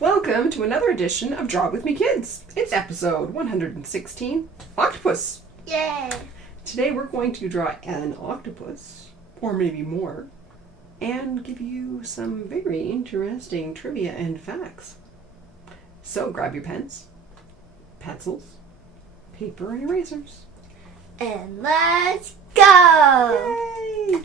Welcome to another edition of Draw With Me Kids. It's episode 116, Octopus. Yay! Today we're going to draw an octopus, or maybe more, and give you some very interesting trivia and facts. So grab your pens, pencils, paper, and erasers. And let's go! Yay!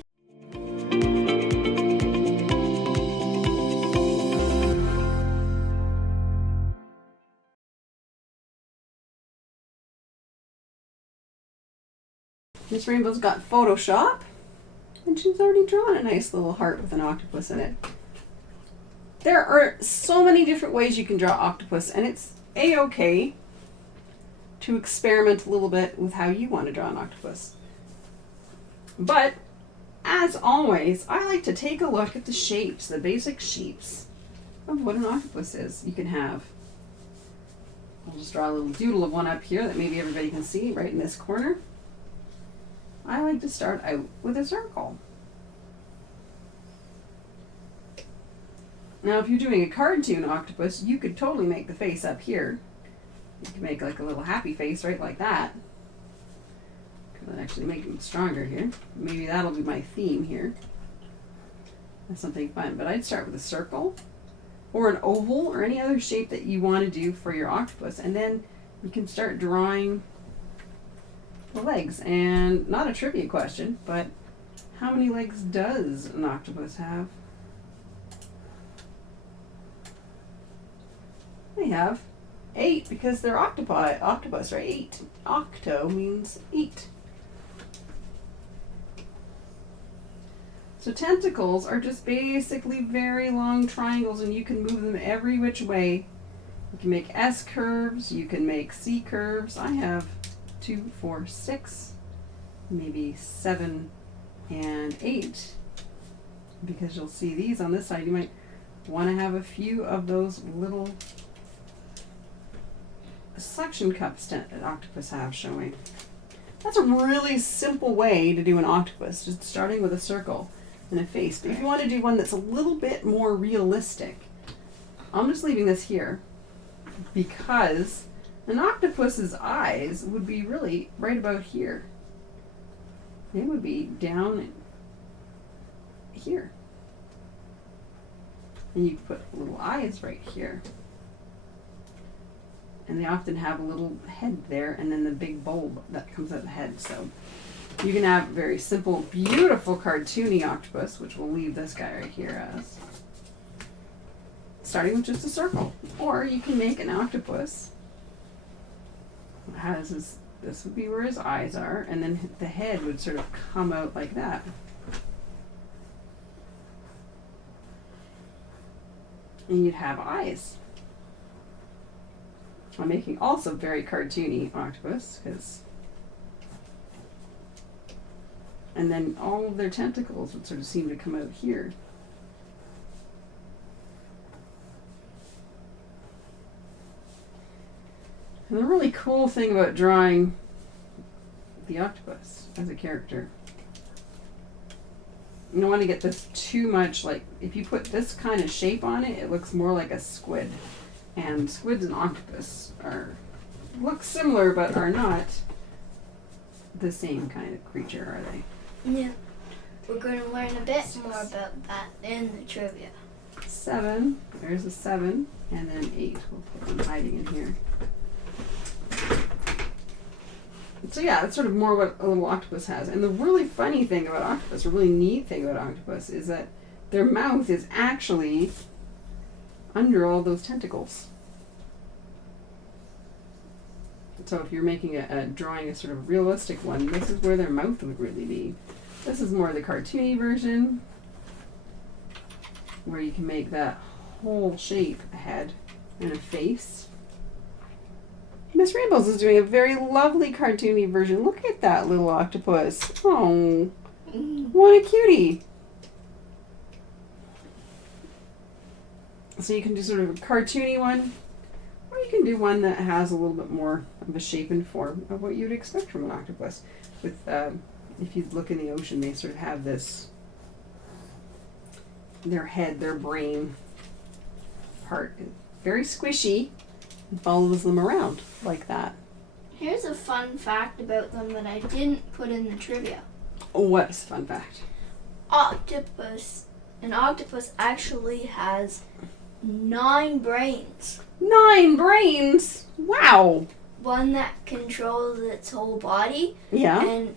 Miss Rainbow's got Photoshop, and she's already drawn a nice little heart with an octopus in it. There are so many different ways you can draw octopus, and it's a-okay to experiment a little bit with how you want to draw an octopus. But, as always, I like to take a look at the shapes, the basic shapes of what an octopus is. You can have, I'll just draw a little doodle of one up here that maybe everybody can see right in this corner. I like to start out with a circle. Now, if you're doing a cartoon octopus, you could totally make the face up here. You can make like a little happy face right like that. Could actually make it stronger here. Maybe that'll be my theme here. That's something fun. But I'd start with a circle or an oval or any other shape that you want to do for your octopus. And then you can start drawing the legs. And not a trivia question, but how many legs does an octopus have? They have 8 because they're octopi. Octopus, right? 8. Octo means 8. So tentacles are just basically very long triangles, and you can move them every which way. You can make S curves, you can make C curves. I have 2, 4, 6, maybe 7 and 8, because you'll see these on this side. You might want to have a few of those little suction cups that an octopus have showing. That's a really simple way to do an octopus, just starting with a circle and a face. But if you want to do one that's a little bit more realistic, I'm just leaving this here because an octopus's eyes would be really right about here. They would be down here. And you put little eyes right here. And they often have a little head there and then the big bulb that comes out of the head. So you can have a very simple, beautiful cartoony octopus, which we'll leave this guy right here as, starting with just a circle. Or you can make an octopus. It has this would be where his eyes are, and then the head would sort of come out like that. And you'd have eyes. I'm making also very cartoony octopus, and then all of their tentacles would sort of seem to come out here. And the really cool thing about drawing the octopus as a character, you don't want to get this too much, like if you put this kind of shape on it, it looks more like a squid. And squids and octopus look similar but are not the same kind of creature, are they? Yeah. We're going to learn a bit more about that in the trivia. 7. There's a 7. And then 8. We'll put them hiding in here. So yeah, that's sort of more what a little octopus has. And the really funny thing about octopus, a really neat thing about octopus, is that their mouth is actually under all those tentacles. So if you're making drawing a sort of realistic one, this is where their mouth would really be. This is more the cartoony version, where you can make that whole shape, a head and a face. Miss Rainbows is doing a very lovely cartoony version. Look at that little octopus. Oh, what a cutie. So you can do sort of a cartoony one, or you can do one that has a little bit more of a shape and form of what you'd expect from an octopus. With, if you look in the ocean, they sort of have this, their head, their brain part very squishy and follows them around like that. Here's a fun fact about them that I didn't put in the trivia. What's a fun fact? An octopus actually has 9 brains. 9 brains? Wow. One that controls its whole body, Yeah. and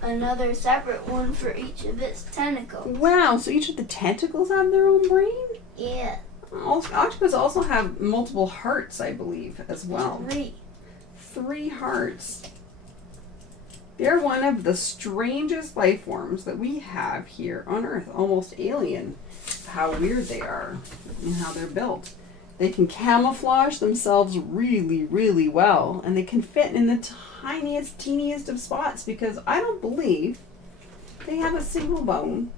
another separate one for each of its tentacles. Wow, so each of the tentacles have their own brain? Yeah. Octopus also have multiple hearts, I believe, as well. 3 hearts. They're one of the strangest life forms that we have here on Earth. Almost alien. How weird they are and how they're built. They can camouflage themselves really, really well, and they can fit in the tiniest, teeniest of spots because I don't believe they have a single bone,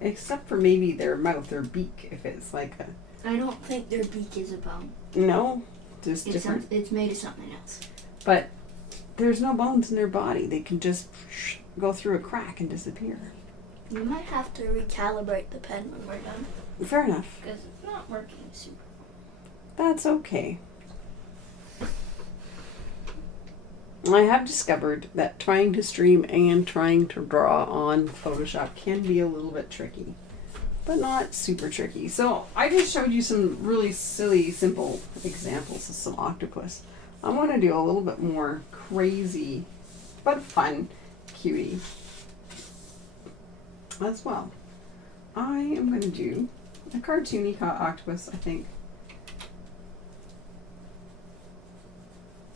except for maybe their mouth or beak, if it's like a... I don't think their beak is a bone. No, just different. It's made of something else. But there's no bones in their body. They can just go through a crack and disappear. You might have to recalibrate the pen when we're done. Fair enough. Because it's not working super well. That's okay. I have discovered that trying to stream and trying to draw on Photoshop can be a little bit tricky, but not super tricky. So I just showed you some really silly, simple examples of some octopus. I want to do a little bit more crazy, but fun, cutie as well. I am going to do a cartoony octopus, I think.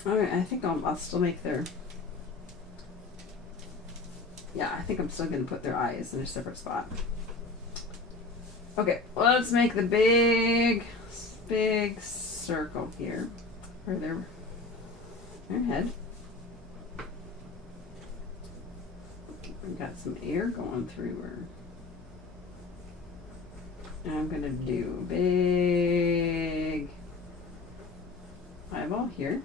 Alright, I think I'll still make their... Yeah, I think I'm still going to put their eyes in a separate spot. Okay, let's make the big circle here for their head. We've got some air going through her. And I'm going to do a big eyeball here.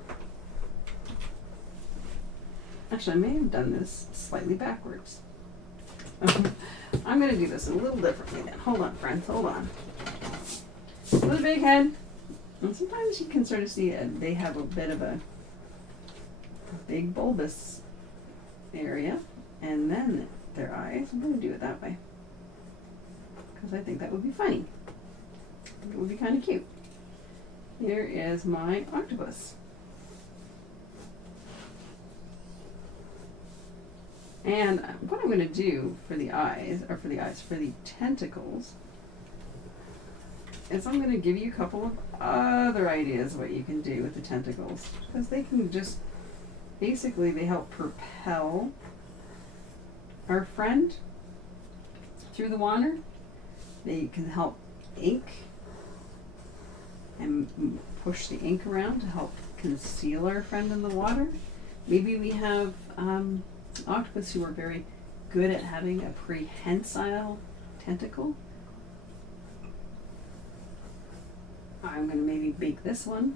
Actually, I may have done this slightly backwards. I'm going to do this a little differently then. Hold on, friends. Hold on. With a big head. And sometimes you can sort of see they have a bit of a big bulbous area. And then their eyes. I'm going to do it that way. Because I think that would be funny. It would be kind of cute. Here is my octopus. And what I'm going to do for the tentacles, is I'm going to give you a couple of other ideas what you can do with the tentacles. Because they can just, basically they help propel our friend through the water. They can help ink and push the ink around to help conceal our friend in the water. Maybe we have octopus who are very good at having a prehensile tentacle. I'm going to maybe make this one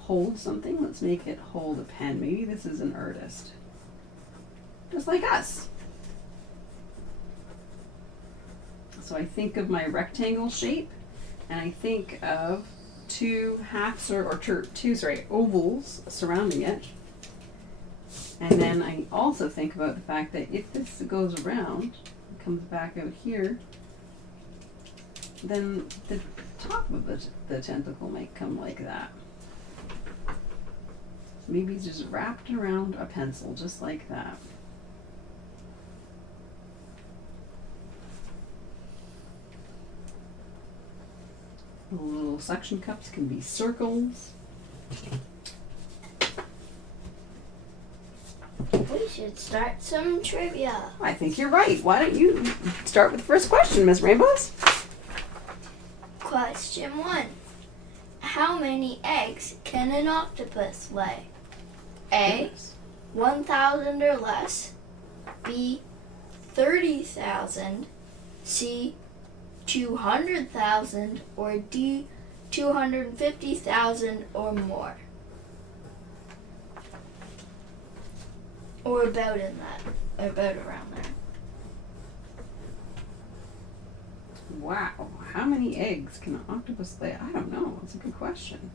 hold something. Let's make it hold a pen. Maybe this is an artist. Just like us. So I think of my rectangle shape, and I think of two ovals surrounding it. And then I also think about the fact that if this goes around, comes back out here, then the top of the tentacle might come like that. So maybe it's just wrapped around a pencil, just like that. The little suction cups can be circles. We should start some trivia. I think you're right. Why don't you start with the first question, Miss Rainbows? Question 1. How many eggs can an octopus lay? A, 1,000 or less. B, 30,000. C, 200,000. Or D, 250,000 or more. Or about around there. Wow, how many eggs can an octopus lay? I don't know. That's a good question.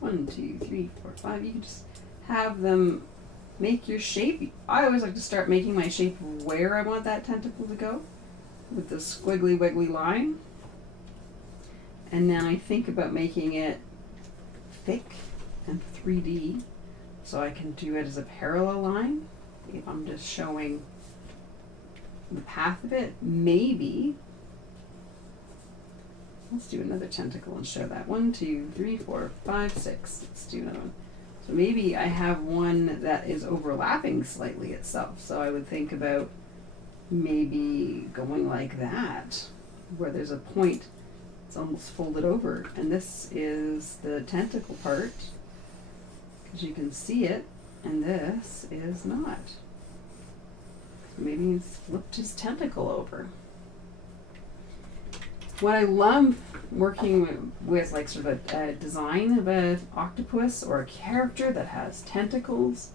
1, 2, 3, 4, 5. You can just have them make your shape. I always like to start making my shape where I want that tentacle to go with the squiggly wiggly line. And then I think about making it thick and 3D so I can do it as a parallel line. If I'm just showing the path of it, maybe. Let's do another tentacle and show that. 1, 2, 3, 4, 5, 6. Let's do another one. So maybe I have one that is overlapping slightly itself. So I would think about maybe going like that, where there's a point. It's almost folded over. And this is the tentacle part, because you can see it, and this is not. So maybe he's flipped his tentacle over. What I love working with like sort of a design of an octopus or a character that has tentacles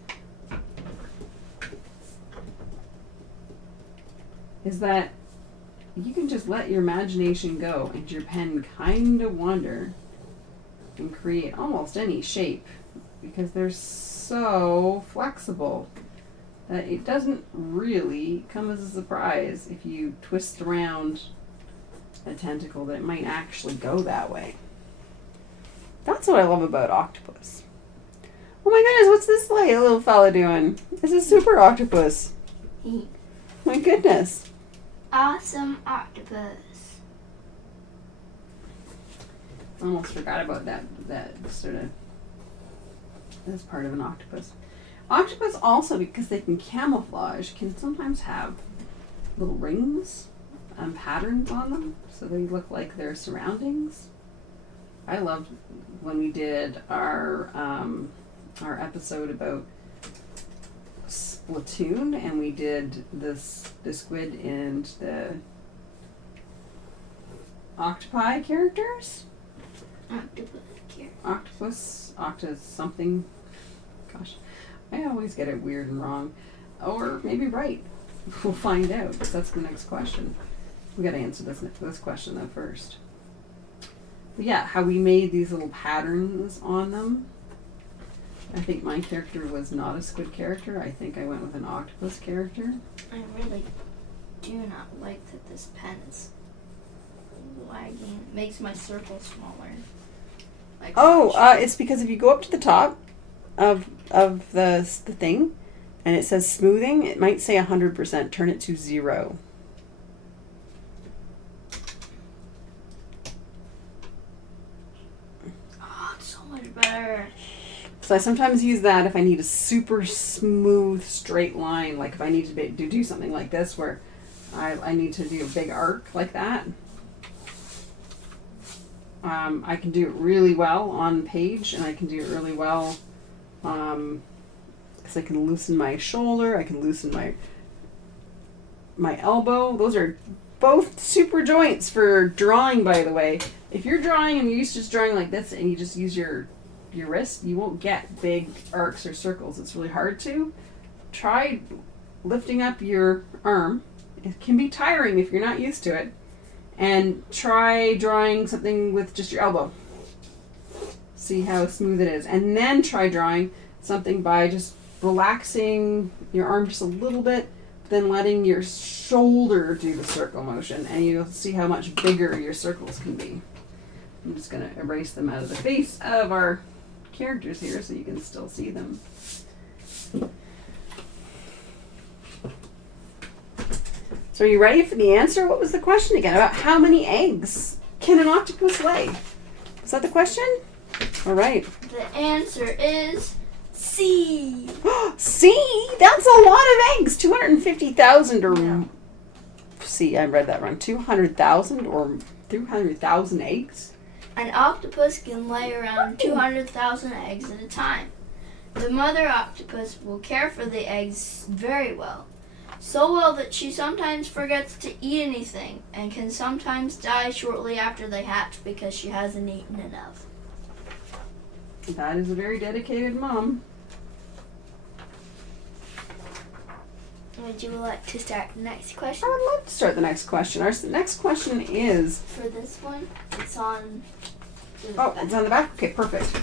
is that you can just let your imagination go and your pen kind of wander and create almost any shape, because they're so flexible that it doesn't really come as a surprise if you twist around a tentacle that it might actually go that way. That's what I love about octopus. Oh my goodness, what's this little fella doing? It's a super octopus. My goodness. Awesome octopus. Almost forgot about that sort of this part of an octopus. Octopus also, because they can camouflage, can sometimes have little rings and patterns on them, so they look like their surroundings. I loved when we did our episode about Splatoon, and we did the squid and the octopi characters. Octopus something. Gosh, I always get it weird and wrong, or maybe right. We'll find out, because that's the next question. We got to answer this question though first. But yeah, how we made these little patterns on them. I think my character was not a squid character. I think I went with an octopus character. I really do not like that this pen is lagging. It makes my circle smaller. Like it's because if you go up to the top of the thing and it says smoothing, it might say 100%. Turn it to 0. Better. So I sometimes use that if I need a super smooth straight line, like if I need to do something like this where I need to do a big arc like that. I can do it really well on page, and I can do it really well because I can loosen my shoulder, I can loosen my elbow. Those are both super joints for drawing, by the way. If you're drawing and you're used to just drawing like this and you just use your wrist, you won't get big arcs or circles. It's really hard to. Try lifting up your arm. It can be tiring if you're not used to it. And try drawing something with just your elbow. See how smooth it is. And then try drawing something by just relaxing your arm just a little bit, then letting your shoulder do the circle motion, and you'll see how much bigger your circles can be. I'm just going to erase them out of the face of our characters here so you can still see them. So are you ready for the answer? What was the question again? About how many eggs can an octopus lay? Is that the question? All right. The answer is C. C? That's a lot of eggs. 250,000 or... No. See, I read that wrong. 200,000 or 300,000 eggs? An octopus can lay around 200,000 eggs at a time. The mother octopus will care for the eggs very well. So well that she sometimes forgets to eat anything and can sometimes die shortly after they hatch because she hasn't eaten enough. That is a very dedicated mom. Would you like to start the next question? I would love to start the next question. Our next question is... For this one, it's on... Oh, it's on the back? Okay, perfect.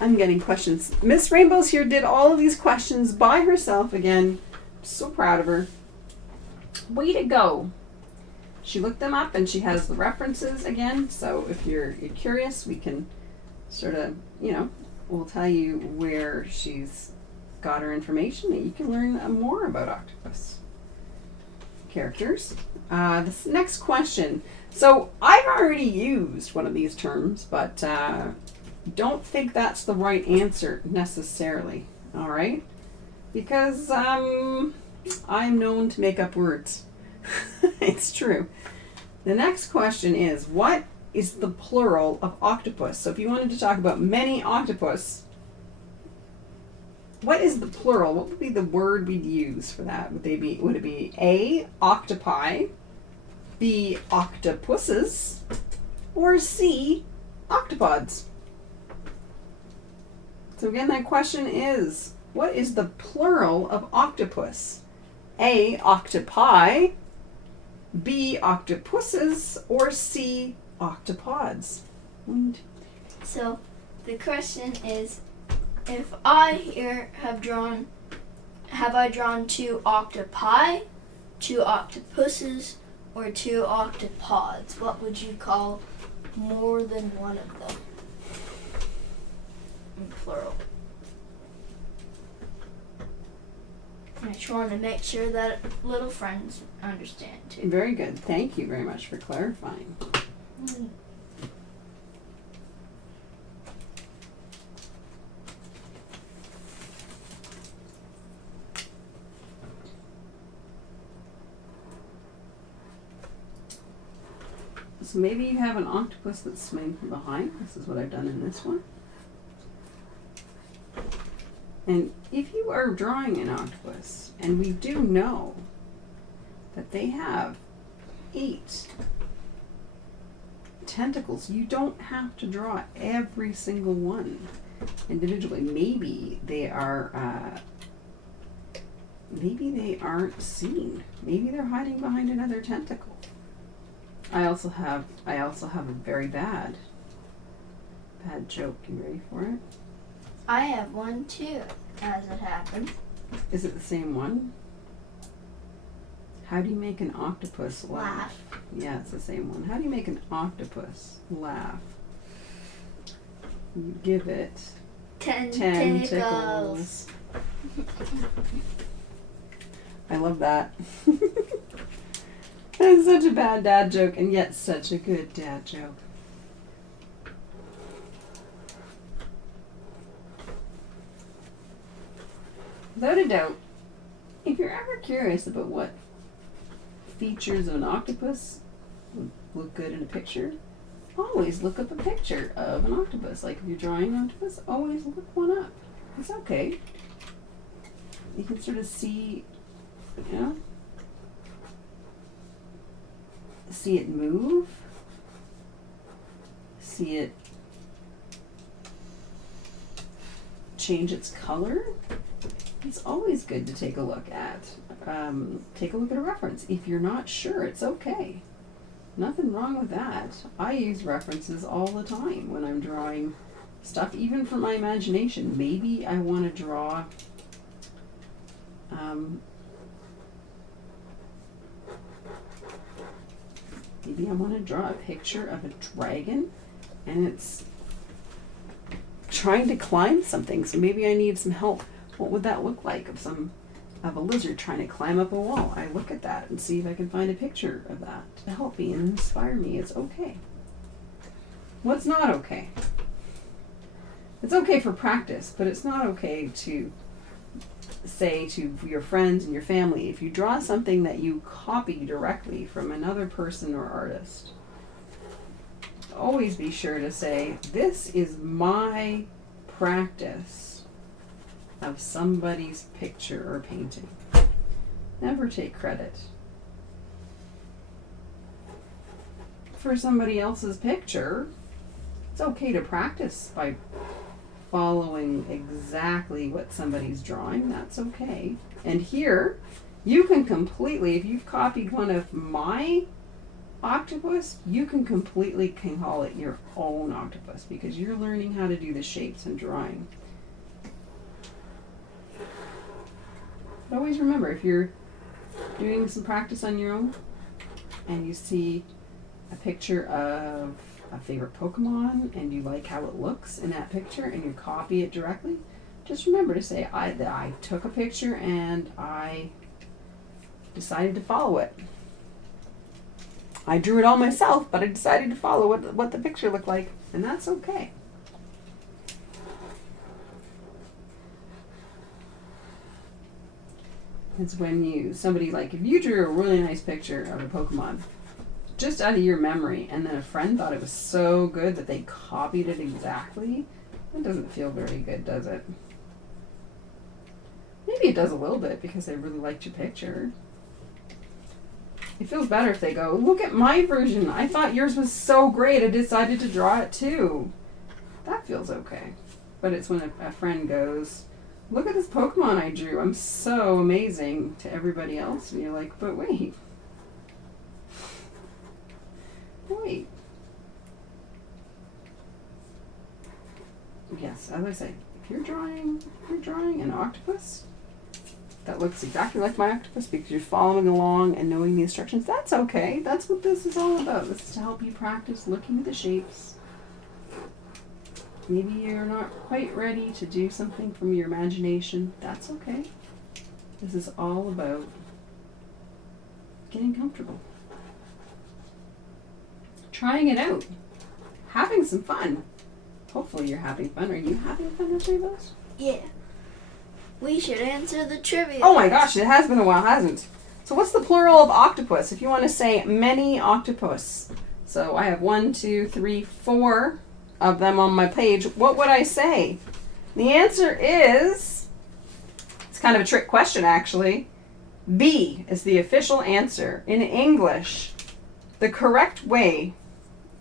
I'm getting questions. Miss Rainbows here did all of these questions by herself again. I'm so proud of her. Way to go. She looked them up and she has the references again. So if you're curious, we can sort of, we'll tell you where she's got her information and you can learn more about octopus characters. This next question. So I've already used one of these terms, but don't think that's the right answer necessarily. All right? Because I'm known to make up words. It's true. The next question is, what is the plural of octopus? So if you wanted to talk about many octopus, what is the plural? What would be the word we'd use for that? Would it be A, octopi, B, octopuses, or C, octopods? So again, that question is, what is the plural of octopus? A, octopi, B, octopuses, or C, octopods? So the question is, if I here have I drawn 2 octopi, 2 octopuses, or 2 octopods? What would you call more than one of them? In plural. I just want to make sure that little friends understand too. Very good. Thank you very much for clarifying. So maybe you have an octopus that's swimming from behind. This is what I've done in this one. And if you are drawing an octopus, and we do know that they have 8 tentacles, you don't have to draw every single one individually. Maybe they are, maybe they aren't seen. Maybe they're hiding behind another tentacle. I also have a very bad joke. You ready for it? I have one too, as it happens. Is it the same one? How do you make an octopus laugh? Yeah, it's the same one. How do you make an octopus laugh? You give it tentacles. I love that. That's such a bad dad joke, and yet such a good dad joke. Without a doubt, if you're ever curious about what features of an octopus would look good in a picture, always look up a picture of an octopus. Like if you're drawing an octopus, always look one up. It's okay. You can sort of see, see it move, see it change its color. It's always good to take a look at. Take a look at a reference. If you're not sure, it's okay. Nothing wrong with that. I use references all the time when I'm drawing stuff, even from my imagination. Maybe I want to draw a picture of a dragon and it's trying to climb something. So maybe I need some help. What would that look like of a lizard trying to climb up a wall? I look at that and see if I can find a picture of that to help me and inspire me. It's okay. What's not okay? It's okay for practice, but it's not okay to say to your friends and your family, if you draw something that you copy directly from another person or artist, always be sure to say, this is my practice of somebody's picture or painting. Never take credit for somebody else's picture. It's okay to practice by following exactly what somebody's drawing. That's okay. And here, You can completely, if you've copied one of my octopus, you can completely call it your own octopus because you're learning how to do the shapes and drawing. But always remember, if you're doing some practice on your own and you see a picture of a favorite Pokemon and you like how it looks in that picture and you copy it directly, just remember to say, I took a picture and I decided to follow it. I drew it all myself, but I decided to follow what the picture looked like, and that's okay. It's when somebody, like, if you drew a really nice picture of a Pokemon just out of your memory and then a friend thought it was so good that they copied it exactly, that doesn't feel very good, does it? Maybe it does a little bit because they really liked your picture. It feels better if they go, look at my version. I thought yours was so great. I decided to draw it too. That feels okay. But it's when a friend goes, look at this Pokemon I drew. I'm so amazing to everybody else. And you're like, but wait. Wait. Yes, as I say, if you're drawing an octopus that looks exactly like my octopus because you're following along and knowing the instructions, that's okay. That's what this is all about. This is to help you practice looking at the shapes. Maybe you're not quite ready to do something from your imagination. That's okay. This is all about getting comfortable. Trying it out. Having some fun. Hopefully you're having fun. Are you having fun, Miss Rainbows? Yeah. We should answer the trivia. Oh my gosh, it has been a while, hasn't it? So what's the plural of octopus? If you want to say many octopus. So I have 1, 2, 3, 4 of them on my page. What would I say? The answer is, it's kind of a trick question actually. B is the official answer. In English, the correct way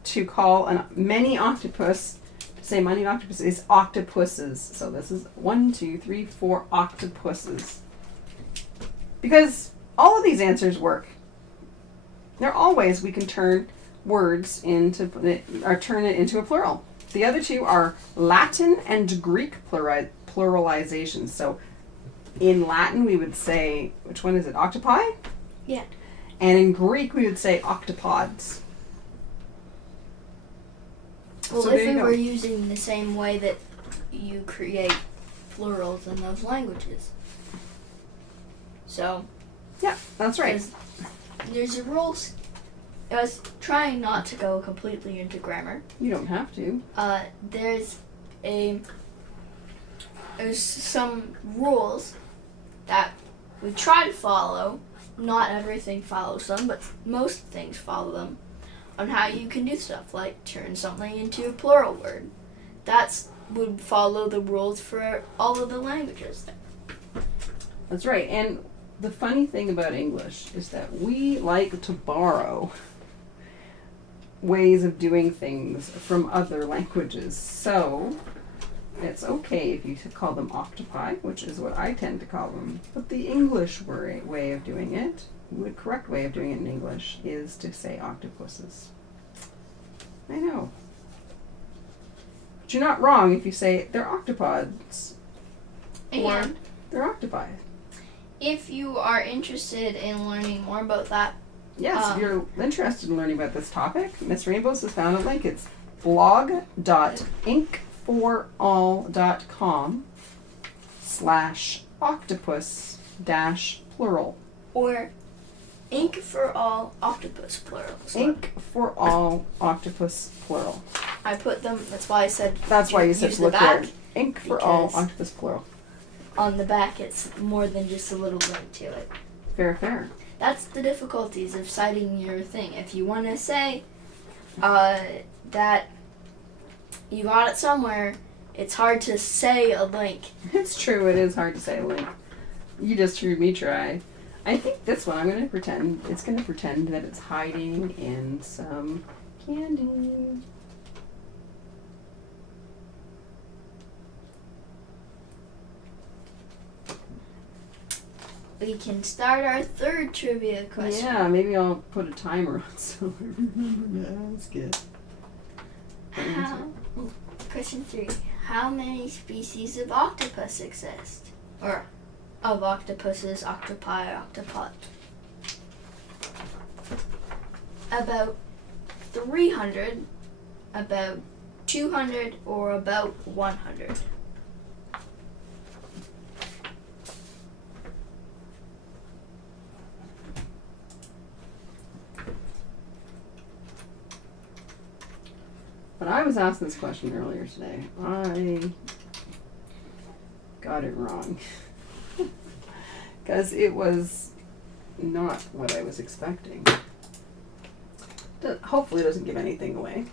to call many octopus, say many octopus, is octopuses. So this is 1, 2, 3, 4 octopuses. Because all of these answers work. There are all ways we can turn words into, or turn it into a plural. The other two are Latin and Greek pluralizations. So in Latin we would say, which one is it, octopi? Yeah. And in Greek we would say octopods. Well, So if we were using the same way that you create plurals in those languages. So. Yeah, that's right. There's a rules. I was trying not to go completely into grammar. You don't have to. There's some rules that we try to follow. Not everything follows them, but most things follow them. On how you can do stuff like turn something into a plural word. That's would follow the rules for all of the languages. That's right. And the funny thing about English is that we like to borrow ways of doing things from other languages. So it's okay if you call them octopi, which is what I tend to call them. But the English way of doing it, the correct way of doing it in English, is to say octopuses. I know. But you're not wrong if you say they're octopods. And or they're octopi. If you are interested in learning more about that, yes, if you're interested in learning about this topic, Miss Rainbows has found a link. It's blog.inkforall.com/octopus-plural. Or ink for all octopus plural. Ink for all octopus plural. I put them, that's why I said. That's why you said use look the back, there. Ink for all octopus plural. On the back, it's more than just a little link to it. Fair, fair. That's the difficulties of citing your thing. If you want to say that you got it somewhere, it's hard to say a link. It's true, it is hard to say a link. You just heard me try. I think this one, it's going to pretend that it's hiding in some candy. we can start our third trivia question. Yeah, maybe I'll put a timer on so I remember to ask it. Question 3. How many species of octopus exist? Or of octopuses, octopi, octopod? About 300, about 200, or about 100? But I was asked this question earlier today. I got it wrong. Because it was not what I was expecting. Hopefully it doesn't give anything away.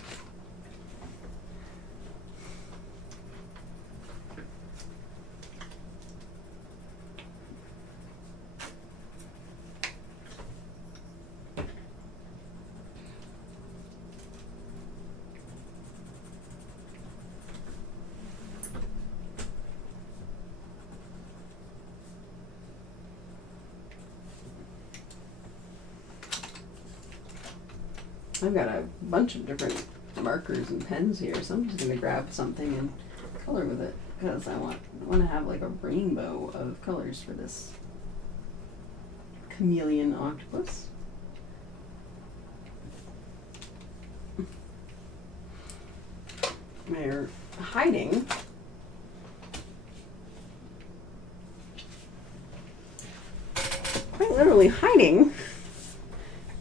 I've got a bunch of different markers and pens here, so I'm just going to grab something and color with it because I want to have like a rainbow of colors for this chameleon octopus. They're hiding. Quite literally hiding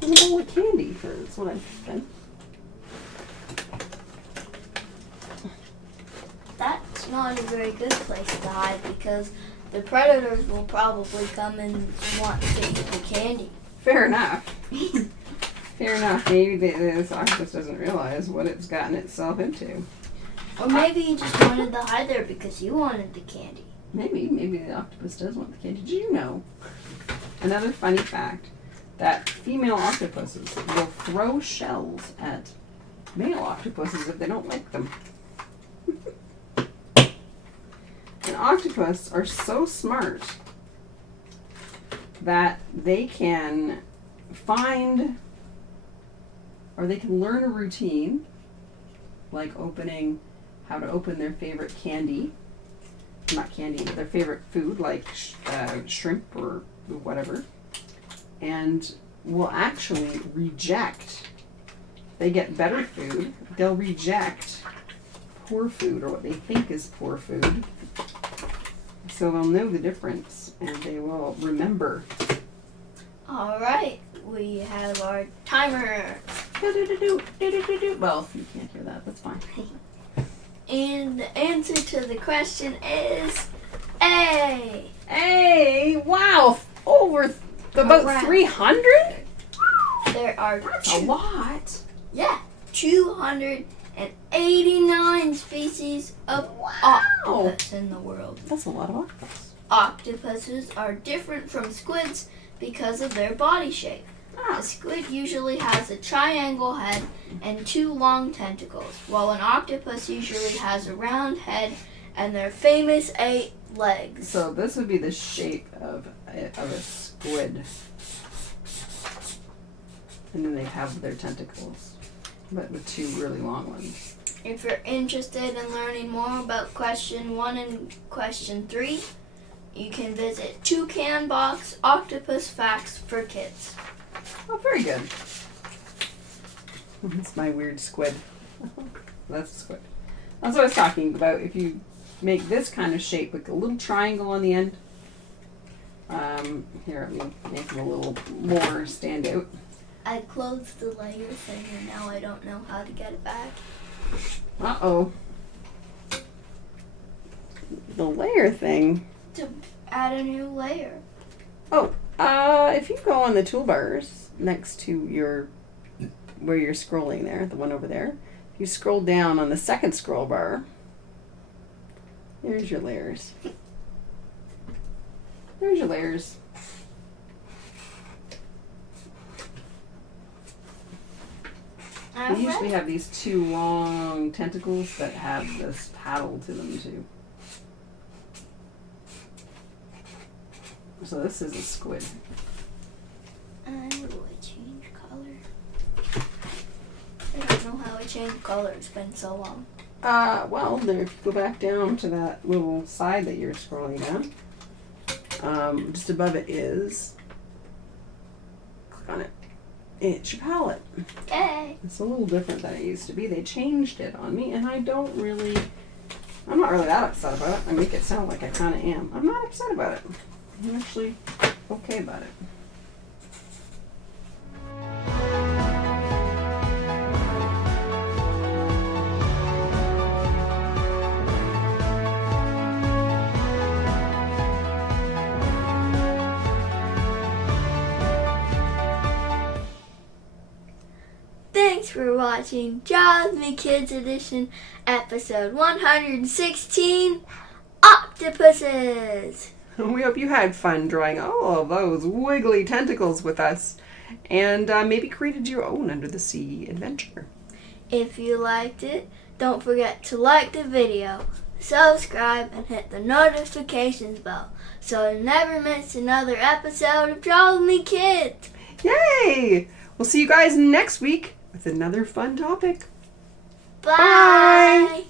a bowl of candy, that's what I've done. That's not a very good place to hide because the predators will probably come and want to eat the candy. Fair enough. Fair enough. Maybe this octopus doesn't realize what it's gotten itself into. Or maybe you just wanted to hide there because you wanted the candy. Maybe the octopus does want the candy. Did you know? Another funny fact. That female octopuses will throw shells at male octopuses if they don't like them. And octopus are so smart that they can find or they can learn a routine, like how to open their favorite candy. Not candy, but their favorite food, like shrimp or whatever. And will actually reject. They get better food. They'll reject poor food or what they think is poor food. So they'll know the difference and they will remember. All right, we have our timer. Well, you can't hear that. That's fine. And the answer to the question is A. Hey, wow, over about 300? There are That's a lot. Yeah, 289 species of octopus in the world. That's a lot of octopus. Octopuses are different from squids because of their body shape. A squid usually has a triangle head and 2 long tentacles, while an octopus usually has a round head and their famous 8 legs. So this would be the shape of a squid. And then they have their tentacles, but with 2 really long ones. If you're interested in learning more about question 1 and question 3, you can visit Toucan Box Octopus Facts for Kids. Oh, very good. That's my weird squid. That's a squid. That's what I was talking about. If you make this kind of shape with a little triangle on the end. Here, I'm going to make them a little more stand out. I closed the layer thing and now I don't know how to get it back. Uh-oh. The layer thing. To add a new layer. Oh, if you go on the toolbars next to where you're scrolling there, the one over there, if you scroll down on the second scroll bar, there's your layers. There's your layers. They usually have these 2 long tentacles that have this paddle to them too. So this is a squid. Will I change color? I don't know how I change color. It's been so long. Well, there, if you go back down to that little side that you're scrolling down, just above it is, click on it. It's your palette. Yay! It's a little different than it used to be. They changed it on me, and I'm not really that upset about it. I make it sound like I kind of am. I'm not upset about it. I'm actually okay about it. Thanks for watching Draw With Me Kids Edition, episode 116, Octopuses! We hope you had fun drawing all of those wiggly tentacles with us, and maybe created your own under the sea adventure. If you liked it, don't forget to like the video, subscribe, and hit the notifications bell so you never miss another episode of Draw With Me Kids! Yay! We'll see you guys next week with another fun topic. Bye.